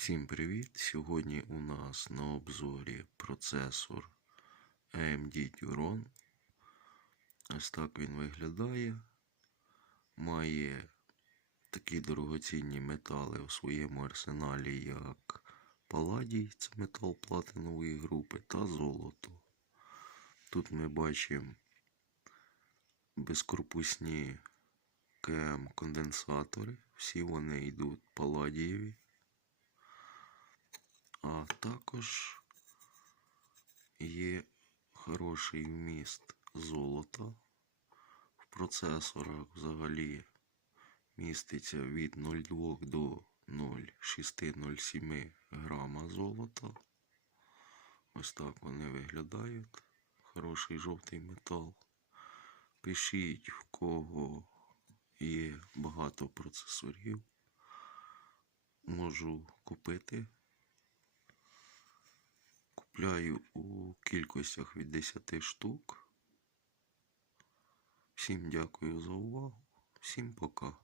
Всім привіт! Сьогодні у нас на обзорі процесор AMD Duron. Ось так він виглядає. Має такі дорогоцінні метали у своєму арсеналі, як паладій, це метал платинової групи, та золото. Тут ми бачимо безкорпусні КМ конденсатори. Всі вони йдуть паладієві. Також є хороший вміст золота. В процесорах взагалі міститься від 0,2 до 0,607 грама золота. Ось так вони виглядають. Хороший жовтий метал. Пишіть, в кого є багато процесорів. Можу купити. Купляю у кількостях від 10 штук. Всім дякую за увагу. Всім пока.